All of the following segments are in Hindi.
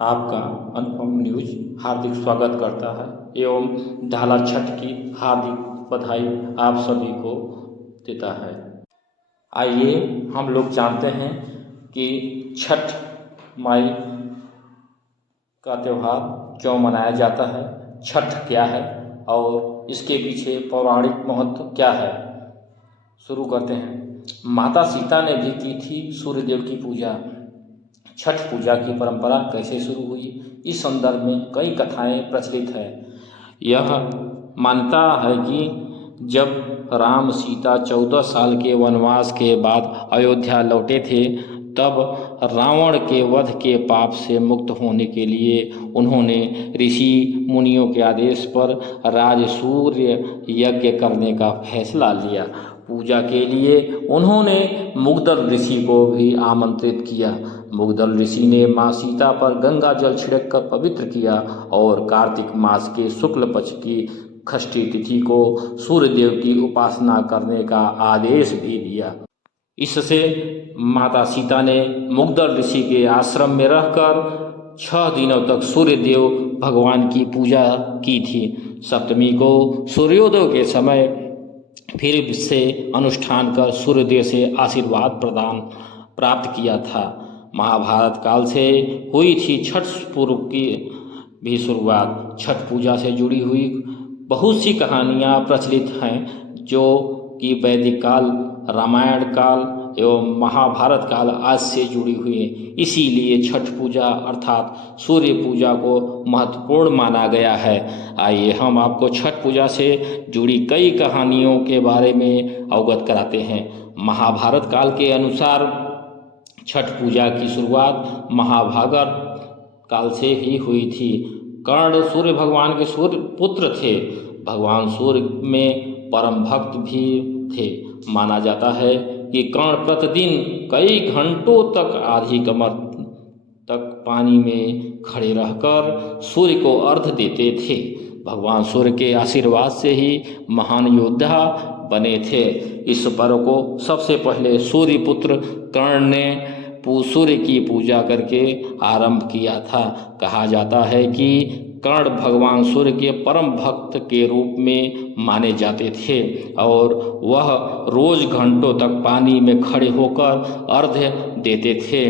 आपका अनुपम न्यूज हार्दिक स्वागत करता है एवं ढाला छठ की हार्दिक बधाई आप सभी को देता है। आइए हम लोग जानते हैं कि छठ माई का त्यौहार क्यों मनाया जाता है, छठ क्या है और इसके पीछे पौराणिक महत्व क्या है। शुरू करते हैं। माता सीता ने भी की थी सूर्यदेव की पूजा। छठ पूजा की परंपरा कैसे शुरू हुई, इस संदर्भ में कई कथाएं प्रचलित है। यह मानता है कि जब राम सीता 14 साल के वनवास के बाद अयोध्या लौटे थे, तब रावण के वध के पाप से मुक्त होने के लिए उन्होंने ऋषि मुनियों के आदेश पर राजसूय यज्ञ करने का फैसला लिया। पूजा के लिए उन्होंने मुग्दल ऋषि को भी आमंत्रित किया। मुग्दल ऋषि ने माँ सीता पर गंगा जल छिड़क कर पवित्र किया और कार्तिक मास के शुक्ल पक्ष की षष्ठी तिथि को सूर्यदेव की उपासना करने का आदेश भी दिया। इससे माता सीता ने मुग्दल ऋषि के आश्रम में रहकर 6 दिनों तक सूर्यदेव भगवान की पूजा की थी। सप्तमी को सूर्योदय के समय फिर से अनुष्ठान कर सूर्यदेव से आशीर्वाद प्रदान प्राप्त किया था। महाभारत काल से हुई थी छठ पर्व की भी शुरुआत। छठ पूजा से जुड़ी हुई बहुत सी कहानियाँ प्रचलित हैं, जो कि वैदिक काल, रामायण काल एवं महाभारत काल आज से जुड़ी हुई है। इसीलिए छठ पूजा अर्थात सूर्य पूजा को महत्वपूर्ण माना गया है। आइए हम आपको छठ पूजा से जुड़ी कई कहानियों के बारे में अवगत कराते हैं। महाभारत काल के अनुसार छठ पूजा की शुरुआत महाभारत काल से ही हुई थी। कर्ण सूर्य भगवान के सूर्य पुत्र थे। भगवान सूर्य में परम भक्त भी थे। माना जाता है कि कर्ण प्रतिदिन कई घंटों तक आधी कमर तक पानी में खड़े रहकर सूर्य को अर्घ्य देते थे। भगवान सूर्य के आशीर्वाद से ही महान योद्धा बने थे। इस पर्व को सबसे पहले सूर्य पुत्र कर्ण ने सूर्य की पूजा करके आरंभ किया था। कहा जाता है कि कर्ण भगवान सूर्य के परम भक्त के रूप में माने जाते थे और वह रोज घंटों तक पानी में खड़े होकर अर्घ्य देते थे।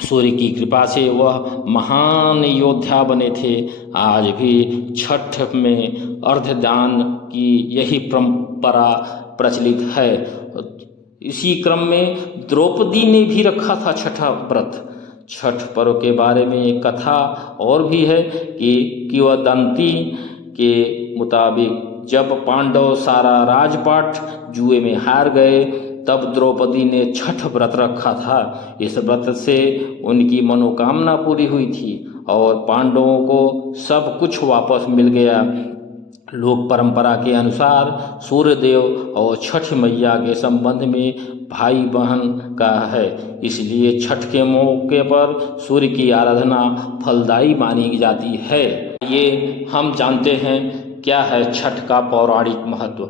सूर्य की कृपा से वह महान योद्धा बने थे। आज भी छठ में अर्घ्य दान की यही परंपरा प्रचलित है। इसी क्रम में द्रौपदी ने भी रखा था छठा व्रत। छठ पर्व के बारे में एक कथा और भी है कि किंवदंती के मुताबिक जब पांडव सारा राजपाट जुए में हार गए, तब द्रौपदी ने छठ व्रत रखा था। इस व्रत से उनकी मनोकामना पूरी हुई थी और पांडवों को सब कुछ वापस मिल गया। लोक परंपरा के अनुसार सूर्यदेव और छठ मैया के संबंध में भाई बहन का है, इसलिए छठ के मौके पर सूर्य की आराधना फलदायी मानी जाती है। ये हम जानते हैं क्या है छठ का पौराणिक महत्व।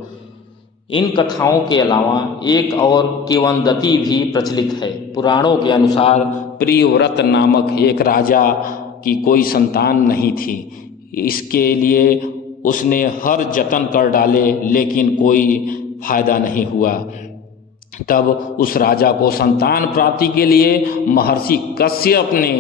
इन कथाओं के अलावा एक और किंवदंती भी प्रचलित है। पुराणों के अनुसार प्रियव्रत नामक एक राजा की कोई संतान नहीं थी। इसके लिए उसने हर जतन कर डाले, लेकिन कोई फायदा नहीं हुआ। तब उस राजा को संतान प्राप्ति के लिए महर्षि कश्यप ने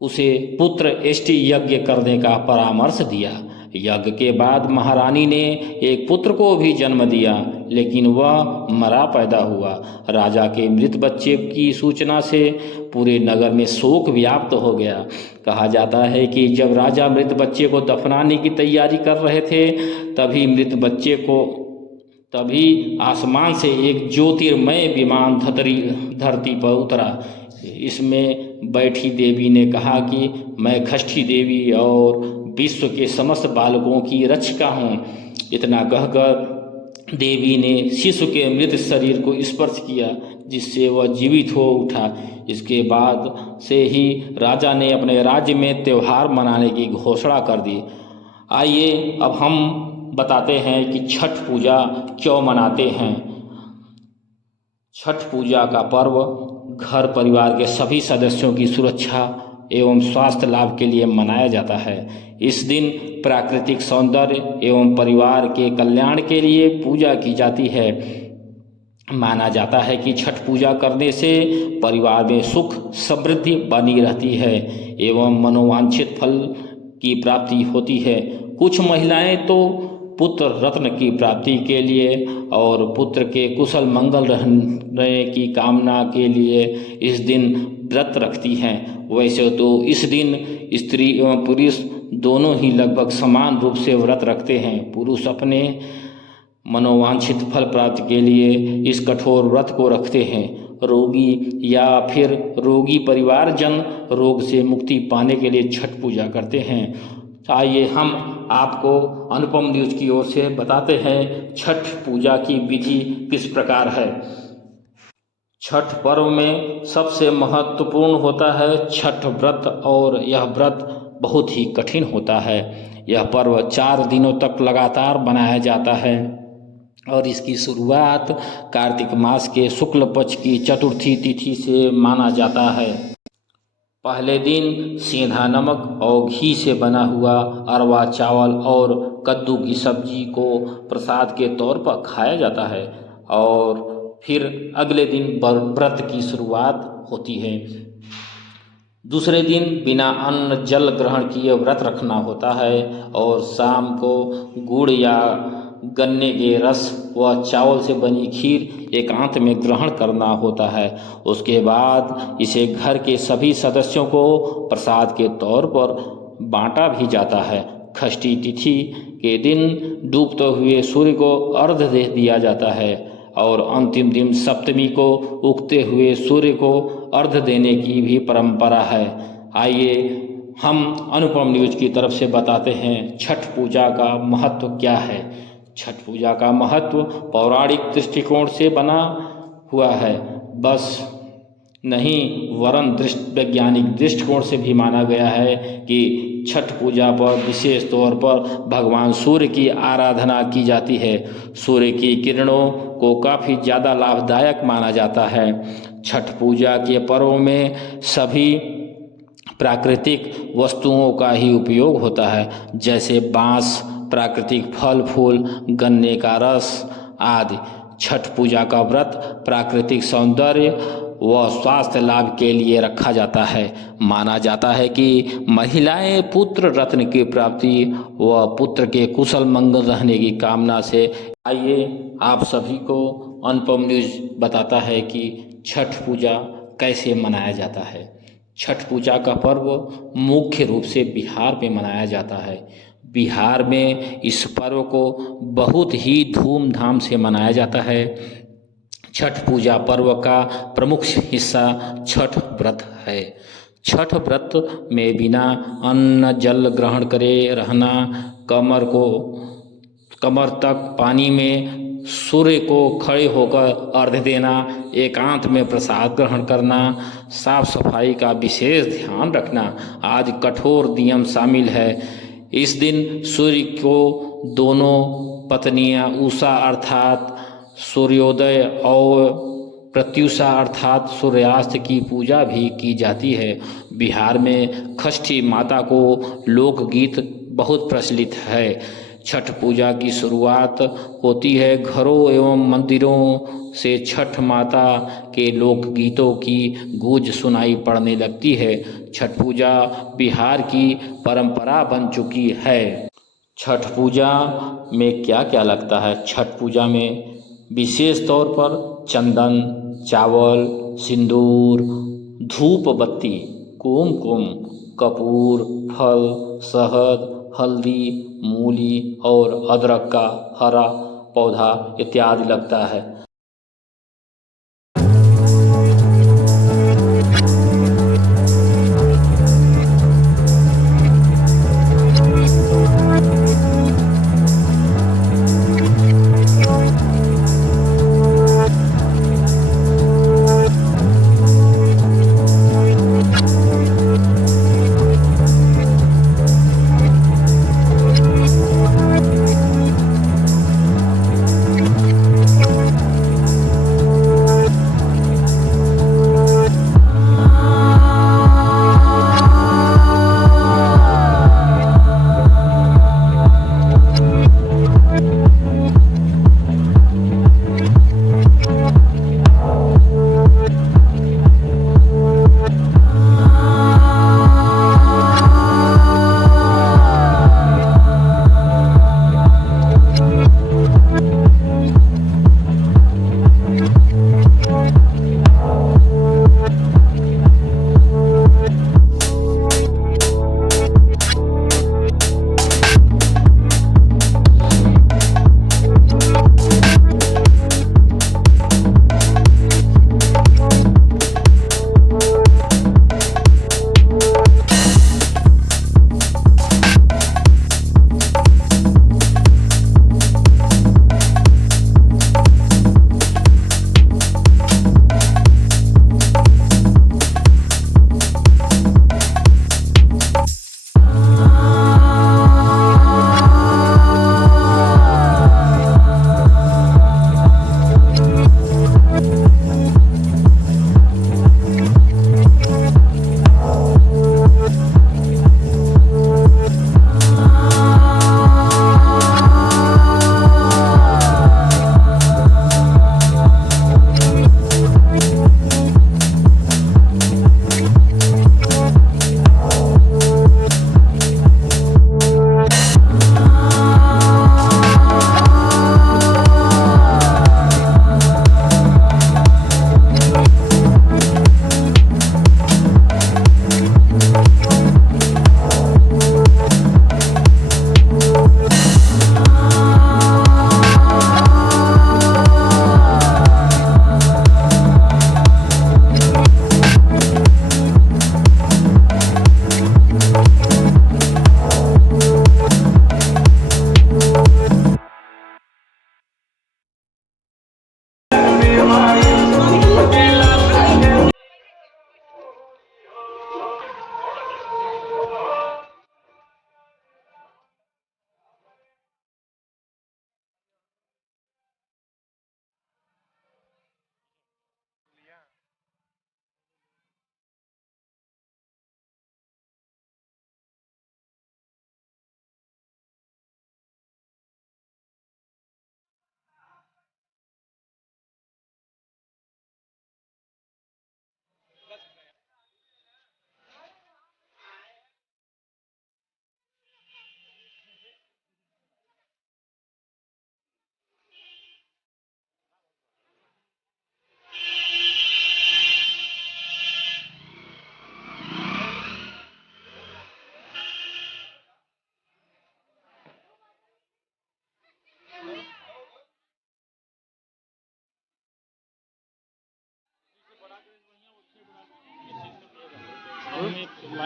उसे पुत्र एष्टि यज्ञ करने का परामर्श दिया। यज्ञ के बाद महारानी ने एक पुत्र को भी जन्म दिया, लेकिन वह मरा पैदा हुआ। राजा के मृत बच्चे की सूचना से पूरे नगर में शोक व्याप्त हो गया। कहा जाता है कि जब राजा मृत बच्चे को दफनाने की तैयारी कर रहे थे, तभी आसमान से एक ज्योतिर्मय विमान धरती पर उतरा। इसमें बैठी देवी ने कहा कि मैं षष्ठी देवी और विश्व के समस्त बालकों की रक्षिका हूँ। इतना कहकर देवी ने शिशु के मृत शरीर को स्पर्श किया, जिससे वह जीवित हो उठा। इसके बाद से ही राजा ने अपने राज्य में त्यौहार मनाने की घोषणा कर दी। आइए अब हम बताते हैं कि छठ पूजा क्यों मनाते हैं। छठ पूजा का पर्व घर परिवार के सभी सदस्यों की सुरक्षा एवं स्वास्थ्य लाभ के लिए मनाया जाता है। इस दिन प्राकृतिक सौंदर्य एवं परिवार के कल्याण के लिए पूजा की जाती है। माना जाता है कि छठ पूजा करने से परिवार में सुख समृद्धि बनी रहती है एवं मनोवांछित फल की प्राप्ति होती है। कुछ महिलाएं तो पुत्र रत्न की प्राप्ति के लिए और पुत्र के कुशल मंगल रहने की कामना के लिए इस दिन व्रत रखती हैं। वैसे तो इस दिन स्त्री एवं पुरुष दोनों ही लगभग समान रूप से व्रत रखते हैं। पुरुष अपने मनोवांछित फल प्राप्ति के लिए इस कठोर व्रत को रखते हैं। रोगी या फिर रोगी परिवारजन रोग से मुक्ति पाने के लिए छठ पूजा करते हैं। आइए हम आपको अनुपम न्यूज की ओर से बताते हैं छठ पूजा की विधि किस प्रकार है। छठ पर्व में सबसे महत्वपूर्ण होता है छठ व्रत और यह व्रत बहुत ही कठिन होता है। यह पर्व 4 दिनों तक लगातार मनाया जाता है और इसकी शुरुआत कार्तिक मास के शुक्ल पक्ष की चतुर्थी तिथि से माना जाता है। पहले दिन सेंधा नमक और घी से बना हुआ अरवा चावल और कद्दू की सब्जी को प्रसाद के तौर पर खाया जाता है और फिर अगले दिन व्रत की शुरुआत होती है। दूसरे दिन बिना अन्न जल ग्रहण किए व्रत रखना होता है और शाम को गुड़ या गन्ने के रस व चावल से बनी खीर एकांत में ग्रहण करना होता है। उसके बाद इसे घर के सभी सदस्यों को प्रसाद के तौर पर बांटा भी जाता है। षष्ठी तिथि के दिन डूबते हुए सूर्य को अर्घ्य दे दिया जाता है और अंतिम दिन सप्तमी को उगते हुए सूर्य को अर्घ्य देने की भी परंपरा है। आइए हम अनुपम न्यूज की तरफ से बताते हैं छठ पूजा का महत्व क्या है। छठ पूजा का महत्व पौराणिक दृष्टिकोण से बना हुआ है बस नहीं वरन वैज्ञानिक दृष्टिकोण से भी माना गया है कि छठ पूजा पर विशेष तौर पर भगवान सूर्य की आराधना की जाती है। सूर्य की किरणों को काफ़ी ज़्यादा लाभदायक माना जाता है। छठ पूजा के पर्व में सभी प्राकृतिक वस्तुओं का ही उपयोग होता है, जैसे बांस, प्राकृतिक फल फूल, गन्ने का रस आदि। छठ पूजा का व्रत प्राकृतिक सौंदर्य व स्वास्थ्य लाभ के लिए रखा जाता है। माना जाता है कि महिलाएं पुत्र रत्न की प्राप्ति व पुत्र के कुशल मंगल रहने की कामना से। आइए आप सभी को अनुपम न्यूज बताता है कि छठ पूजा कैसे मनाया जाता है। छठ पूजा का पर्व मुख्य रूप से बिहार में मनाया जाता है। बिहार में इस पर्व को बहुत ही धूमधाम से मनाया जाता है। छठ पूजा पर्व का प्रमुख हिस्सा छठ व्रत है। छठ व्रत में बिना अन्न जल ग्रहण करे रहना, कमर तक पानी में सूर्य को खड़े होकर अर्घ्य देना, एकांत में प्रसाद ग्रहण करना, साफ सफाई का विशेष ध्यान रखना आदि कठोर नियम शामिल है। इस दिन सूर्य को दोनों पत्नियां उषा अर्थात सूर्योदय और प्रत्युषा अर्थात सूर्यास्त की पूजा भी की जाती है। बिहार में षष्ठी माता को लोकगीत बहुत प्रचलित है। छठ पूजा की शुरुआत होती है घरों एवं मंदिरों से। छठ माता के लोकगीतों की गूंज सुनाई पड़ने लगती है। छठ पूजा बिहार की परंपरा बन चुकी है। छठ पूजा में क्या क्या लगता है? छठ पूजा में विशेष तौर पर चंदन, चावल, सिंदूर, धूप बत्ती, कुमकुम, कपूर, फल, शहद, हल्दी, मूली और अदरक का हरा पौधा इत्यादि लगता है।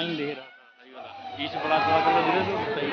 लाइन दे रहा था सही वाला, बीच बड़ा थोड़ा कर दे तो सही।